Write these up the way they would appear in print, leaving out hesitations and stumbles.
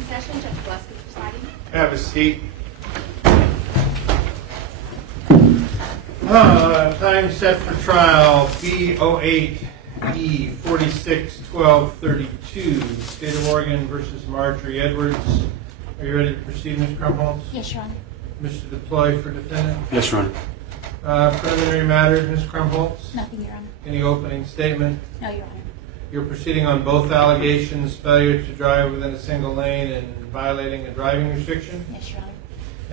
in session. Judge Gillespie presiding. Have a seat. Time set for trial B08E 461232, State of Oregon versus Margie Edwards. Are you ready to proceed, Ms. Krumholz? Yes, Your Honor. Mr. Deploy for defendant. Yes, Your Honor. Preliminary matters, Ms. Krumholz? Nothing, Your Honor. Any opening statement? No, Your Honor. You're proceeding on both allegations, failure to drive within a single lane and violating a driving restriction? Yes, Your Honor.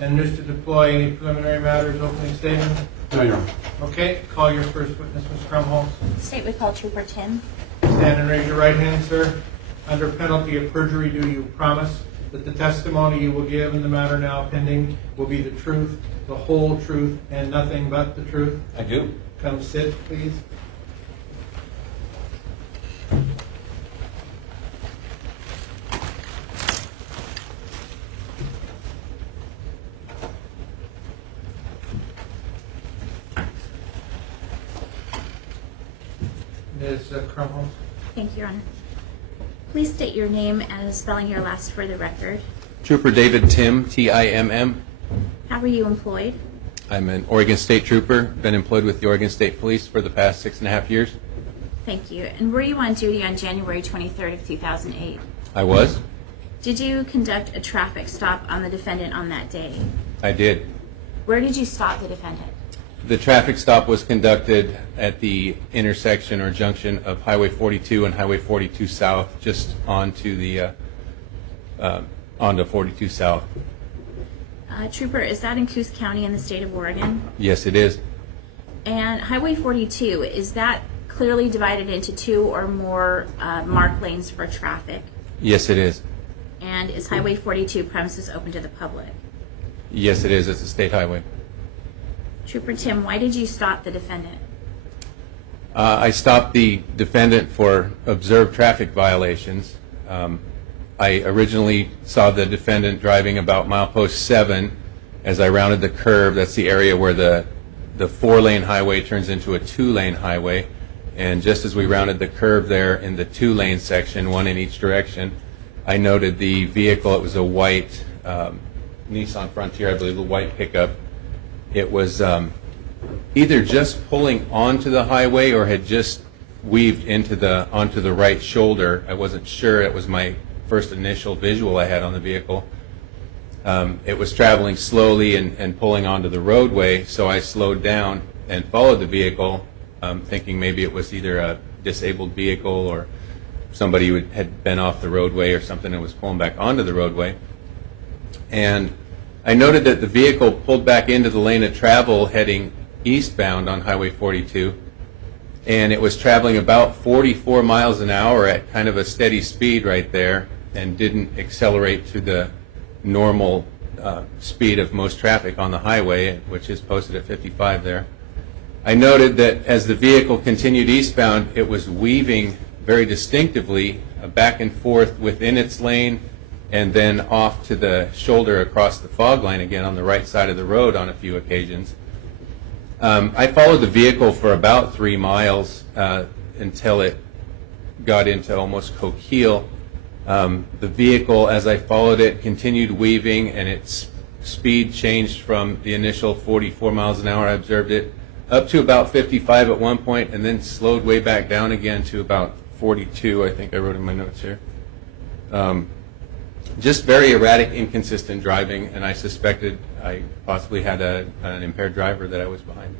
And Mr. Deploy, any preliminary matters, opening statement? No, Your Honor. Okay, call your first witness, Ms. Krumholz. State we call Trooper Tim. Stand and raise your right hand, sir. Under penalty of perjury, do you promise that the testimony you will give in the matter now pending will be the truth, the whole truth, and nothing but the truth? I do. Come sit, please. Ms. Krumholz. Thank you, Your Honor. Please state your name and spelling your last for the record. Trooper David Tim, T-I-M-M. How were you employed? I'm an Oregon State Trooper, been employed with the Oregon State Police for the past 6.5 years. Thank you. And were you on duty on January 23rd of 2008? I was. Did you conduct a traffic stop on the defendant on that day? I did. Where did you stop the defendant? The traffic stop was conducted at the intersection or junction of Highway 42 and Highway 42 South, just onto 42 South. Trooper, is that in Coos County in the state of Oregon? Yes, it is. And Highway 42, is that clearly divided into two or more marked lanes for traffic? Yes, it is. And is Highway 42 premises open to the public? Yes, it is. It's a state highway. Trooper Tim, why did you stop the defendant? I stopped the defendant for observed traffic violations. I originally saw the defendant driving about milepost 7 as I rounded the curve. That's the area where the 4-lane highway turns into a 2-lane highway. And just as we rounded the curve there in the 2-lane section, one in each direction, I noted the vehicle. It was a white Nissan Frontier, I believe, a white pickup. It was either just pulling onto the highway or had just weaved onto the right shoulder. I wasn't sure. It was my first initial visual I had on the vehicle. It was traveling slowly and pulling onto the roadway, so I slowed down and followed the vehicle, thinking maybe it was either a disabled vehicle or somebody who had been off the roadway or something that was pulling back onto the roadway. And I noted that the vehicle pulled back into the lane of travel heading eastbound on Highway 42, and it was traveling about 44 miles an hour at kind of a steady speed right there and didn't accelerate to the normal speed of most traffic on the highway, which is posted at 55 there. I noted that as the vehicle continued eastbound, it was weaving very distinctively back and forth within its lane and then off to the shoulder across the fog line again on the right side of the road on a few occasions. I followed the vehicle for about 3 miles until it got into almost Coquille. The vehicle, as I followed it, continued weaving, and its speed changed from the initial 44 miles an hour I observed it up to about 55 at one point, and then slowed way back down again to about 42, I think I wrote in my notes here. Just very erratic, inconsistent driving, and I suspected I possibly had an impaired driver that I was behind.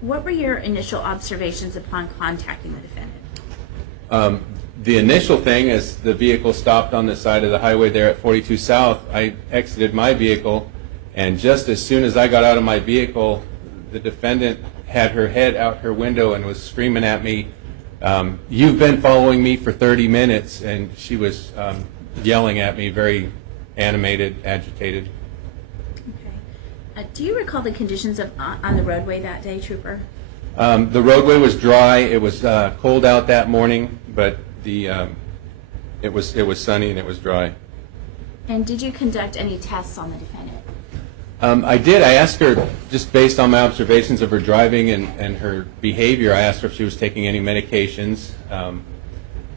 What were your initial observations upon contacting the defendant? The initial thing, as the vehicle stopped on the side of the highway there at 42 South, I exited my vehicle, and just as soon as I got out of my vehicle, the defendant had her head out her window and was screaming at me, "You've been following me for 30 minutes," and she was yelling at me, very animated, agitated. Okay. Do you recall the conditions on the roadway that day, Trooper? The roadway was dry. It was cold out that morning, but it was sunny and it was dry. And did you conduct any tests on the defendant? I did. I asked her, just based on my observations of her driving and her behavior, I asked her if she was taking any medications.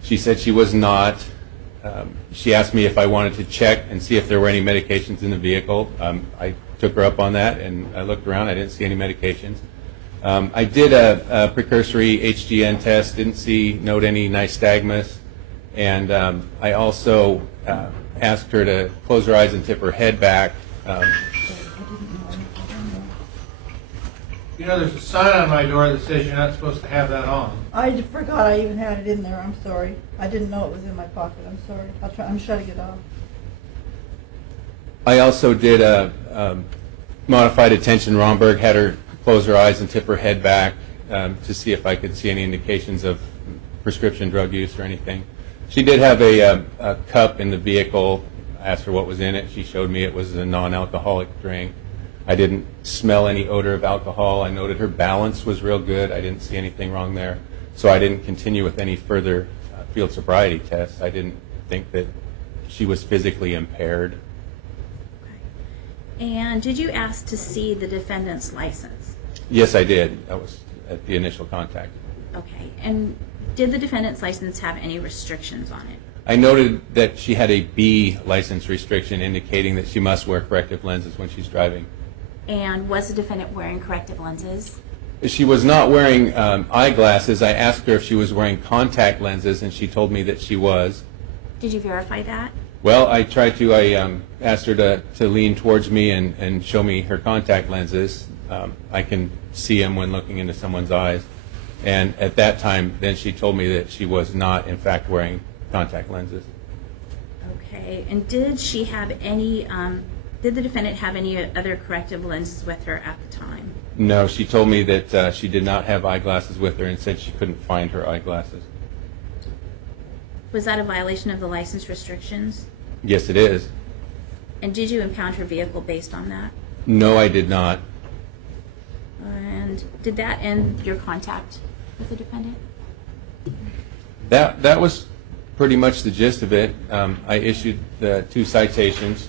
She said she was not. she asked me if I wanted to check and see if there were any medications in the vehicle. I took her up on that, and I looked around. I didn't see any medications. I did a precursory HGN test, didn't note any nystagmus, and I also asked her to close her eyes and tip her head back. You know, there's a sign on my door that says you're not supposed to have that on. I forgot I even had it in there. I'm sorry. I didn't know it was in my pocket. I'm sorry. I'm shutting it off. I also did a modified attention Romberg, had her close her eyes and tip her head back to see if I could see any indications of prescription drug use or anything. She did have a cup in the vehicle. I asked her what was in it. She showed me it was a non-alcoholic drink. I didn't smell any odor of alcohol. I noted her balance was real good. I didn't see anything wrong there. So I didn't continue with any further field sobriety tests. I didn't think that she was physically impaired. Okay. And did you ask to see the defendant's license? Yes, I did. That was at the initial contact. Okay. And did the defendant's license have any restrictions on it? I noted that she had a B license restriction indicating that she must wear corrective lenses when she's driving. And was the defendant wearing corrective lenses? She was not wearing eyeglasses. I asked her if she was wearing contact lenses, and she told me that she was. Did you verify that? Well, I tried to. I asked her to lean towards me and show me her contact lenses. I can see them when looking into someone's eyes. And at that time, then she told me that she was not, in fact, wearing contact lenses. Okay. And did she have any, did the defendant have any other corrective lenses with her at the time? No, she told me that she did not have eyeglasses with her and said she couldn't find her eyeglasses. Was that a violation of the license restrictions? Yes, it is. And did you impound her vehicle based on that? No, I did not. And did that end your contact with the defendant? That was pretty much the gist of it. I issued the 2 citations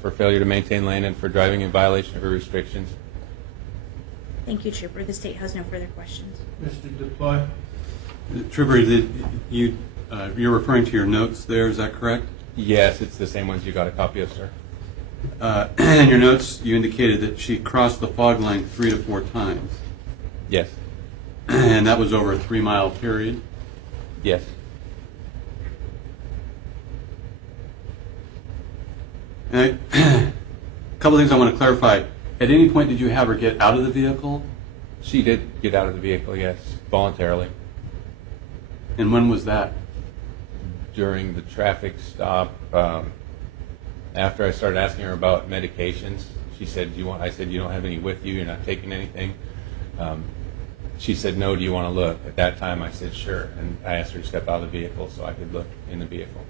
for failure to maintain lane and for driving in violation of her restrictions. Thank you, Trooper. The state has no further questions. Mr. Deploy? Trooper, you're referring to your notes there, is that correct? Yes, it's the same ones you got a copy of, sir. In your notes, you indicated that she crossed the fog line 3 to 4 times. Yes. And that was over a 3-mile period? Yes. And a couple of things I want to clarify. At any point, did you have her get out of the vehicle? She did get out of the vehicle, yes, voluntarily. And when was that? During the traffic stop, after I started asking her about medications, she said, I said, you don't have any with you, you're not taking anything. She said, no, do you want to look? At that time, I said, sure. And I asked her to step out of the vehicle so I could look in the vehicle.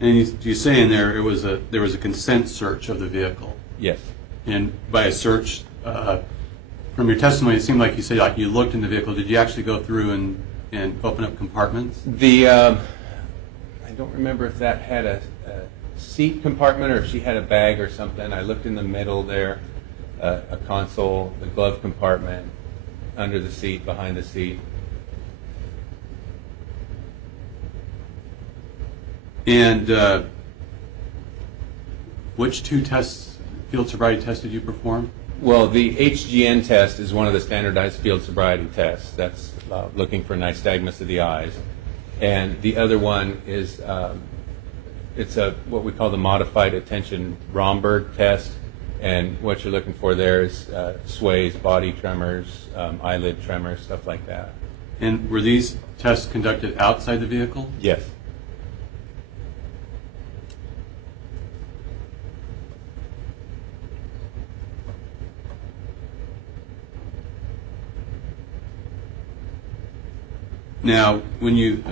And you say in there there was a consent search of the vehicle. Yes. And by a search, from your testimony, it seemed like you said you looked in the vehicle. Did you actually go through and open up compartments? I don't remember if that had a seat compartment or if she had a bag or something. I looked in the middle there, a console, the glove compartment, under the seat, behind the seat. And which 2 tests, field sobriety tests, did you perform? Well, the HGN test is one of the standardized field sobriety tests. That's looking for nystagmus of the eyes. And the other one is it's what we call the modified attention Romberg test. And what you're looking for there is sways, body tremors, eyelid tremors, stuff like that. And were these tests conducted outside the vehicle? Yes. Now, when you,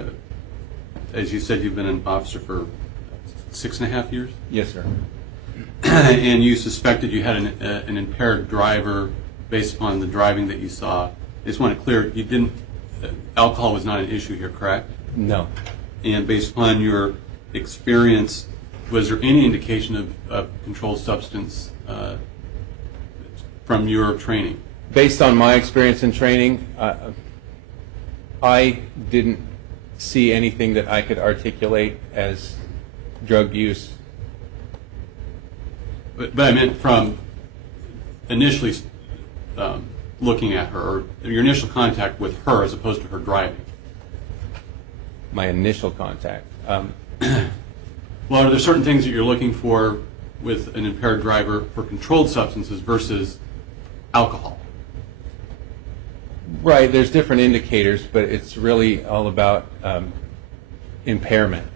as you said, you've been an officer for 6.5 years? Yes, sir. And you suspected you had an impaired driver based upon the driving that you saw. I just want to clear, you didn't, alcohol was not an issue here, correct? No. And based upon your experience, was there any indication of controlled substance from your training? Based on my experience in training, I didn't see anything that I could articulate as drug use. But I meant from initially looking at her, or your initial contact with her as opposed to her driving. My initial contact. Well, are there certain things that you're looking for with an impaired driver for controlled substances versus alcohol? Right, there's different indicators, but it's really all about impairment.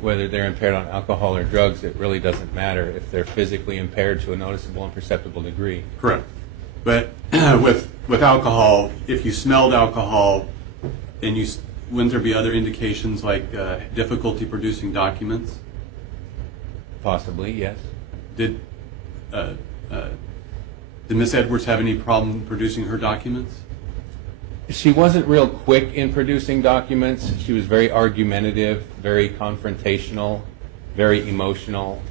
Whether they're impaired on alcohol or drugs, it really doesn't matter if they're physically impaired to a noticeable and perceptible degree. Correct. But with alcohol, if you smelled alcohol, and wouldn't there be other indications like difficulty producing documents? Possibly, yes. Did Miss Edwards have any problem producing her documents? She wasn't real quick in producing documents. She was very argumentative, very confrontational, very emotional.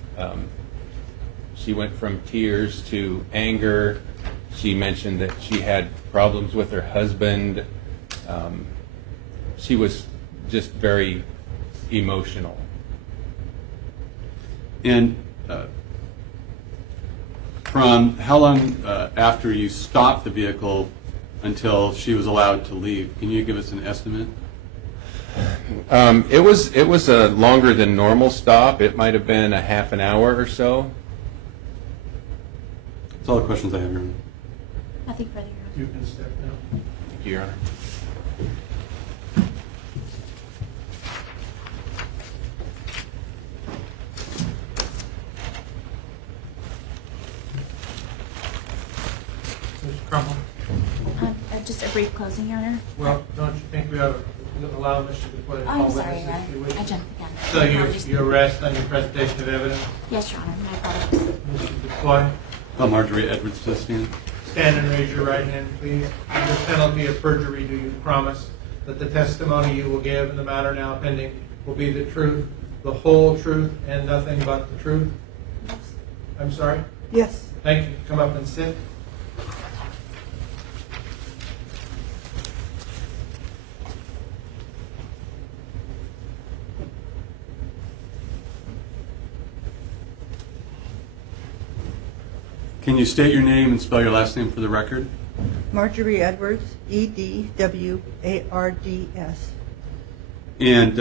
She went from tears to anger. She mentioned that she had problems with her husband. She was just very emotional. And from how long after you stopped the vehicle until she was allowed to leave? Can you give us an estimate? It was a longer than normal stop. It might have been a half an hour or so. That's all the questions I have, Your Honor. Nothing further, Your Honor. You can step down. Thank you, Your Honor. Mr. Crummell? Just a brief closing, Your Honor. Well, don't you think we ought to allow Mr. DuPois to I'm call sorry, witnesses Your if you Honor. wish? I jumped the gun. So Apologies. you rest on your presentation of evidence? Yes, Your Honor. My apologies. Mr. DuPois? Margie Edwards to stand. Stand and raise your right hand, please. Under penalty of perjury, do you promise that the testimony you will give in the matter now pending will be the truth, the whole truth, and nothing but the truth? Yes. I'm sorry? Yes. Thank you. Come up and sit. Can you state your name and spell your last name for the record? Margie Edwards, Edwards. And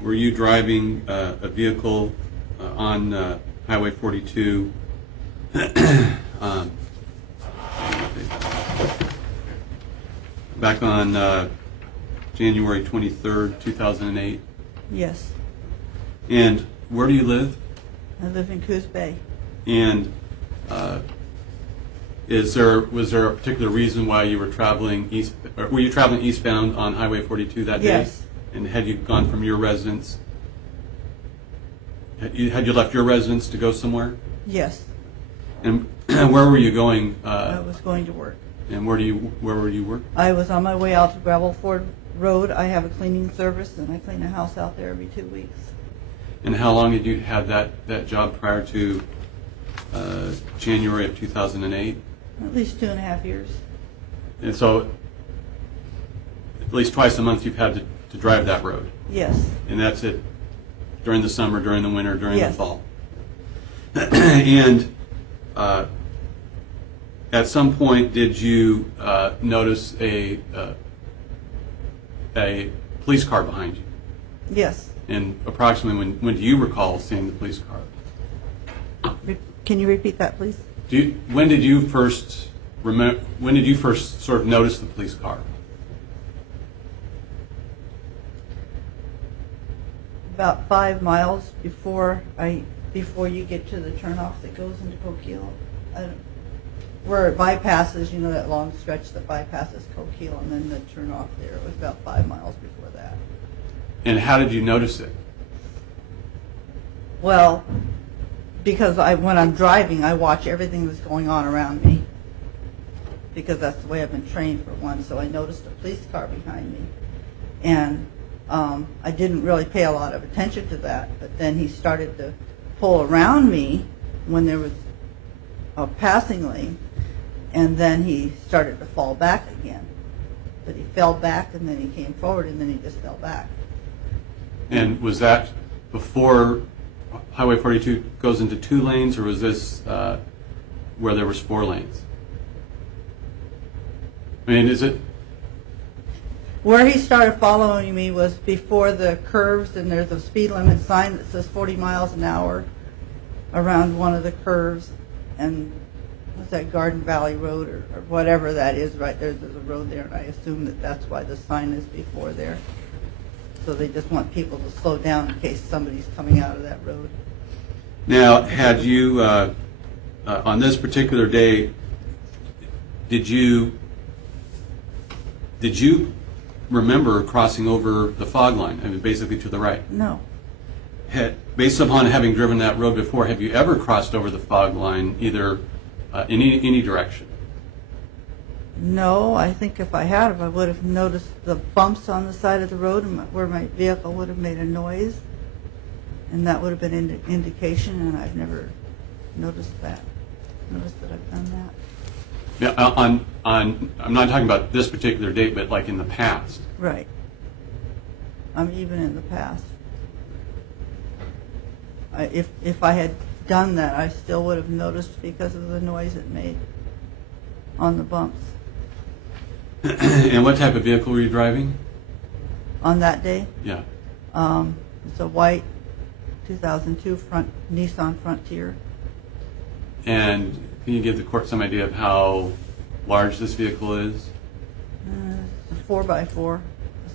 were you driving a vehicle on Highway 42 back on January 23rd, 2008? Yes. And where do you live? I live in Coos Bay. And was there a particular reason why you were traveling east? Or were you traveling eastbound on Highway 42 that day? Yes. And had you gone from your residence? Had you left your residence to go somewhere? Yes. And where were you going? I was going to work. And where were you work? I was on my way out to Gravel Ford Road. I have a cleaning service, and I clean a house out there every 2 weeks. And how long did you have that job prior to January of 2008? At least 2.5 years. And so at least twice a month you've had to drive that road. Yes. And that's it during the summer, during the winter, during Yes. the fall. And at some point, did you notice a police car behind you? Yes. And approximately when do you recall seeing the police car? Can you repeat that, please? When did you first sort of notice the police car? About 5 miles before you get to the turnoff that goes into Coquille. Where it bypasses, that long stretch that bypasses Coquille, and then the turnoff there. It was about 5 miles before that. And how did you notice it? Well, because when I'm driving, I watch everything that's going on around me. Because that's the way I've been trained, for one. So I noticed a police car behind me. And I didn't really pay a lot of attention to that. But then he started to pull around me when there was a passing lane. And then he started to fall back again. But he fell back, and then he came forward, and then he just fell back. And was that before Highway 42 goes into 2 lanes, or was this where there was 4 lanes? I mean, is it? Where he started following me was before the curves, and there's a speed limit sign that says 40 miles an hour around one of the curves, and what's that, Garden Valley Road or whatever that is right there. There's a road there, and I assume that that's why the sign is before there. So they just want people to slow down in case somebody's coming out of that road. Now, had you, on this particular day, did you remember crossing over the fog line? I mean, basically to the right. No. Based upon having driven that road before, have you ever crossed over the fog line either in any direction? No, I think if I had, I would have noticed the bumps on the side of the road and where my vehicle would have made a noise, and that would have been an indication, and I've never noticed that. Noticed that I've done that. Yeah, I'm not talking about this particular date, but like in the past. Right. Even in the past. If I had done that, I still would have noticed because of the noise it made on the bumps. And what type of vehicle were you driving? On that day, Yeah. it's a white 2002 Nissan Frontier. And can you give the court some idea of how large this vehicle is? It's a 4x4,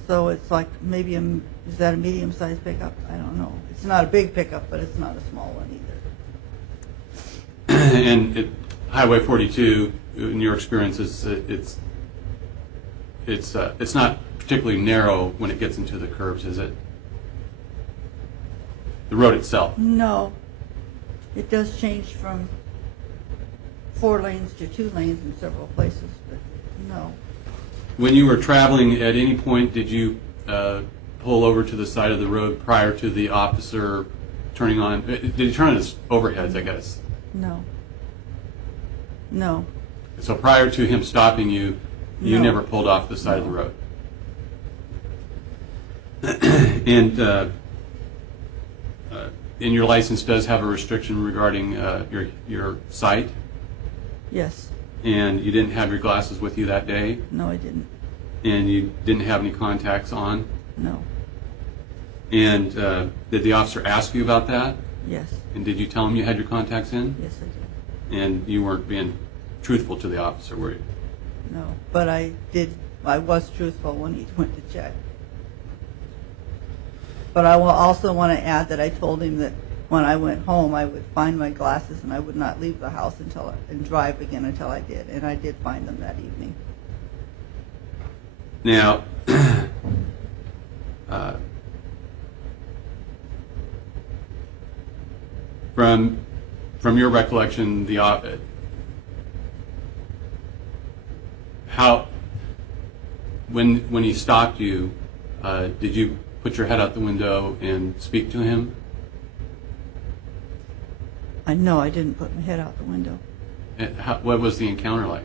so it's like maybe is that a medium-sized pickup? I don't know. It's not a big pickup, but it's not a small one either. And Highway 42, in your experience, it's not particularly narrow when it gets into the curves, is it? The road itself. No, it does change from 4 lanes to 2 lanes in several places, but no. When you were traveling, at any point did you pull over to the side of the road prior to the officer turning on? Did he turn on his overheads, I guess? No. No. So prior to him stopping you, you No. never pulled off the side of the road. And your license does have a restriction regarding your sight, Yes. and you didn't have your glasses with you that day, No, I didn't. and you didn't have any contacts on. No. And did the officer ask you about that? Yes. And did you tell him you had your contacts in? Yes, I did. And you weren't being truthful to the officer, were you? No, but I was truthful when he went to check. But I will also want to add that I told him that when I went home, I would find my glasses and I would not leave the house and drive again until I did. And I did find them that evening. Now, from your recollection, when he stopped you, did you put your head out the window and speak to him? I know I didn't put my head out the window. What was the encounter like?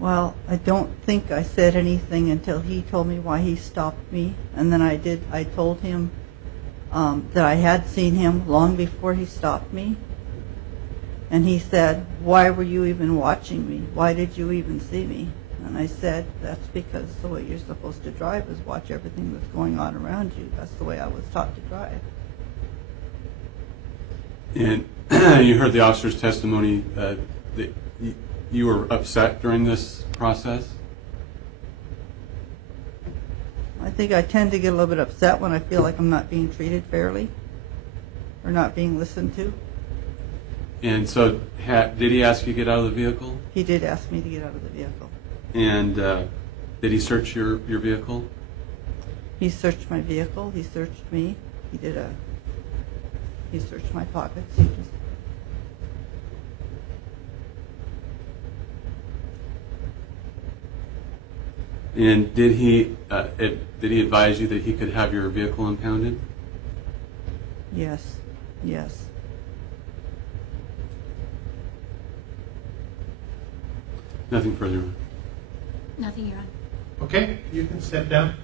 Well, I don't think I said anything until he told me why he stopped me. And then I told him that I had seen him long before he stopped me. And he said, "Why were you even watching me? Why did you even see me?" And I said, "That's because the way you're supposed to drive is watch everything that's going on around you. That's the way I was taught to drive." And you heard the officer's testimony that you were upset during this process? I think I tend to get a little bit upset when I feel like I'm not being treated fairly or not being listened to. And so did he ask you to get out of the vehicle? He did ask me to get out of the vehicle. And did he search your vehicle? He searched my vehicle. He searched me. He searched my pockets. He just... And did he advise you that he could have your vehicle impounded? Yes, yes. Nothing further. Nothing, Your Honor. Okay, you can step down.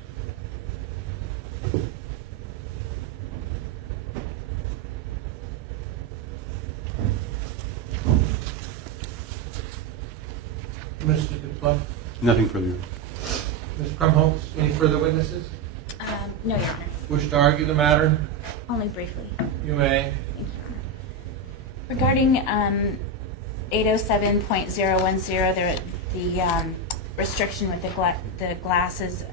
Mr. Duplon, Nothing further. Ms. Krumholtz, any further witnesses? No, Your Honor. Wish to argue the matter? Only briefly. You may. Thank you, Your Honor. Regarding 807.010, the restriction with the glasses,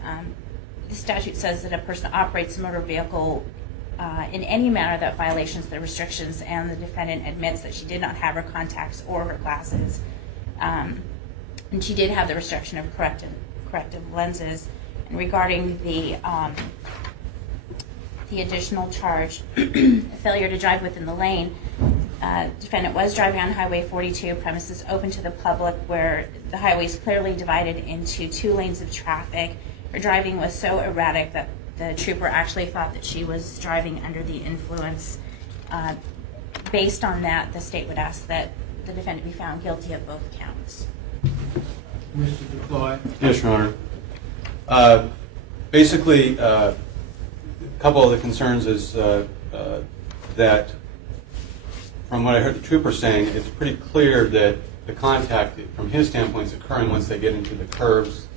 the statute says that a person operates a motor vehicle in any manner that violations the restrictions, and the defendant admits that she did not have her contacts or her glasses. And she did have the restriction of corrective lenses. And regarding the additional charge, failure to drive within the lane, defendant was driving on Highway 42, premises open to the public, where the highway is clearly divided into 2 lanes of traffic. Her driving was so erratic that the trooper actually thought that she was driving under the influence. Based on that, the state would ask that the defendant be found guilty of both counts. Mr. Duplon. Yes, Your Honor. Basically, a couple of the concerns is that from what I heard the trooper saying, it's pretty clear that the contact, from his standpoint, is occurring once they get into the curves.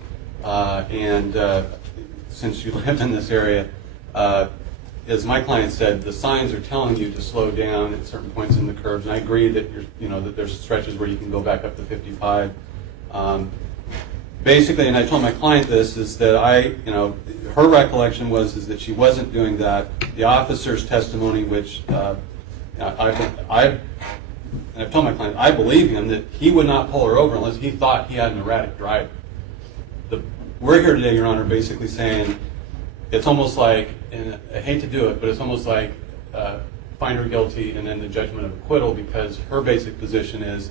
And since you lived in this area, as my client said, the signs are telling you to slow down at certain points in the curves. And I agree that that there's stretches where you can go back up to 55. Basically, and I told my client this, is that her recollection is that she wasn't doing that. The officer's testimony, which I've told my client, I believe him that he would not pull her over unless he thought he had an erratic drive. We're here today, Your Honor, basically saying it's almost like, and I hate to do it, but it's almost like find her guilty and then the judgment of acquittal, because her basic position is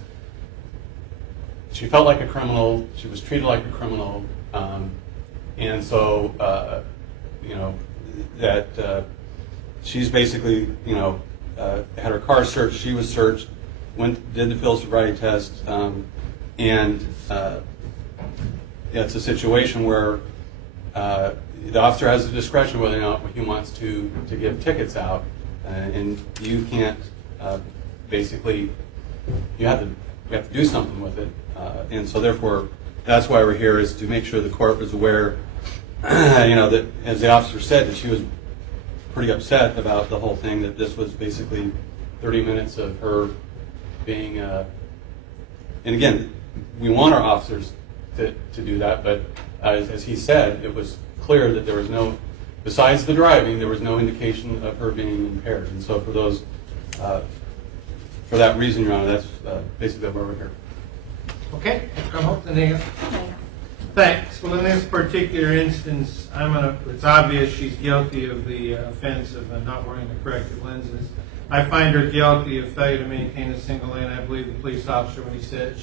she felt like a criminal, she was treated like a criminal, and so that she's basically had her car searched, she was searched, did the field sobriety test, and it's a situation where the officer has the discretion whether or not he wants to give tickets out, and you can't basically, you have to do something with it, and so therefore that's why we're here, is to make sure the court was aware, that as the officer said, that she was pretty upset about the whole thing, that this was basically 30 minutes of her being, and again, we want our officers to do that, but as he said, it was clear that there was no, besides the driving, there was no indication of her being impaired, and so for that reason, Your Honor, that's basically why we're here. Okay, come up to Neil. Thanks. Well, in this particular instance, it's obvious she's guilty of the offense of not wearing the corrective lenses. I find her guilty of failure to maintain a single lane. I believe the police officer, when he said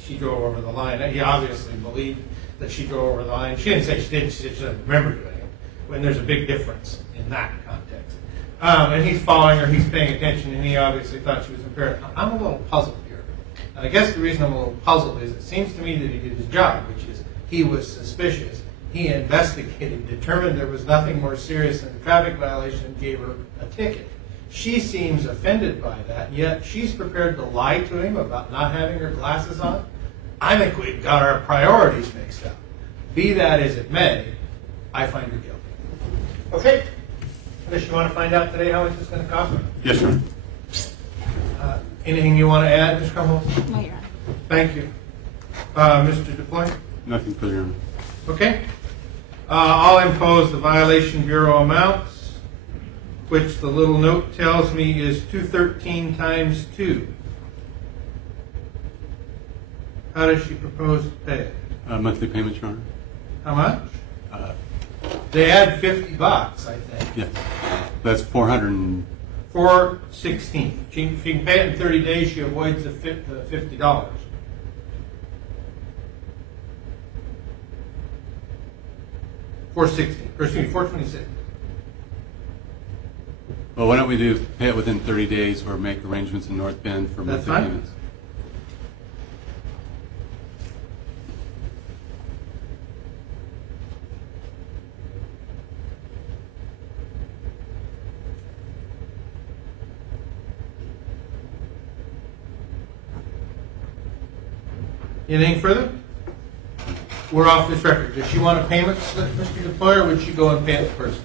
she drove over the line, he obviously believed that she drove over the line. She didn't say she didn't, she just doesn't remember doing it, when there's a big difference in that context. And he's following her, he's paying attention, and he obviously thought she was impaired. I'm a little puzzled here. And I guess the reason I'm a little puzzled is it seems to me that he did his job, which is he was suspicious. He investigated, determined there was nothing more serious than a traffic violation, and gave her a ticket. She seems offended by that, yet she's prepared to lie to him about not having her glasses on. I think we've got our priorities mixed up. Be that as it may, I find her guilty. Okay. Commissioner, you want to find out today how much it's going to cost me? Yes, sir. Anything you want to add, Ms. Crumholz? No, Your Honor. Thank you. Mr. DuPoint? Nothing further, Your Honor. Okay. I'll impose the violation bureau amounts, which the little note tells me is $213 times 2. How does she propose to pay it? Monthly payments, Your Honor. How much? They add $50, I think. Yes. That's 400. $416. If she can pay it in 30 days, she avoids the $50. 460, or excuse me, 426. Well, why don't we pay it within 30 days or make arrangements in North Bend for That's monthly fine. payments? Anything further? We're off this record. Does she want a payment slip, Mr. DePoy, or would she go and pay it first?